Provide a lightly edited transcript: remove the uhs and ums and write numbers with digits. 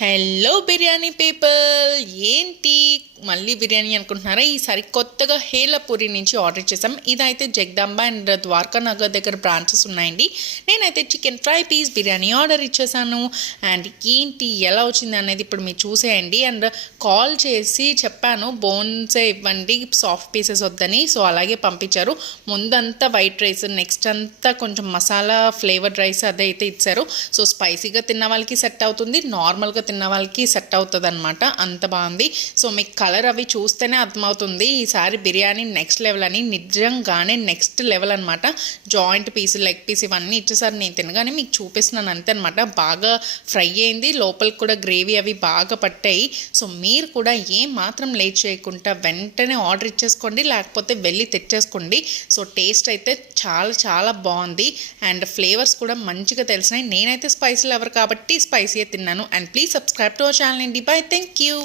Hello biryani people, ఏంటి మళ్ళీ బిర్యానీ అనుకుంటున్నారా? ఈసారి కొత్తగా హేలపూరి నుంచి ఆర్డర్ చేసాం. ఇదైతే జగదాంబ అండ్ ద్వారకా నగర్ దగ్గర బ్రాంచెస్ ఉన్నాయండి. నేనైతే chicken fry piece biryani order ఇచ్చేసాను. అండ్ ఏంటి ఎలా వచ్చింది అనేది ఇప్పుడు మీరు చూసేయండి. అండ్ కాల్ చేసి చెప్పాను బోన్సే ఇవ్వండి, సాఫ్ట్ పీసెస్ వద్దని. సో అలాగే పంపించారు. ముందంతా వైట్ రైస్, నెక్స్ట్ అంతా కొంచెం మసాలా ఫ్లేవర్డ్ రైస్ అదైతే ఇచ్చారు. సో స్పైసీగా తిన్న వాళ్ళకి సెట్ అవుతుంది, నార్మల్గా తిన్న వాళ్ళకి సెట్ అవుతుంది అనమాట. అంత బాగుంది. సో మీకు కలర్ అవి చూస్తేనే అర్థమవుతుంది ఈసారి బిర్యానీ నెక్స్ట్ లెవెల్ అని. నిజంగానే నెక్స్ట్ లెవెల్ అనమాట. జాయింట్ పీస్, లెగ్ పీస్ ఇవన్నీ ఇచ్చేసారి. నేను తినగానే మీకు చూపిస్తున్నాను అంతే అనమాట. బాగా ఫ్రై అయింది, లోపలికి కూడా గ్రేవీ అవి బాగా పట్టాయి. సో మీరు కూడా ఏం మాత్రం లేట్ చేయకుండా వెంటనే ఆర్డర్ ఇచ్చేసుకోండి, లేకపోతే వెళ్ళి తెచ్చేసుకోండి. సో టేస్ట్ అయితే చాలా చాలా బాగుంది. అండ్ ఫ్లేవర్స్ కూడా మంచిగా తెలిసినాయి. నేనైతే స్పైసీ లవర్ కాబట్టి స్పైసీయే తిన్నాను. And please subscribe to our channel and bye. Thank you.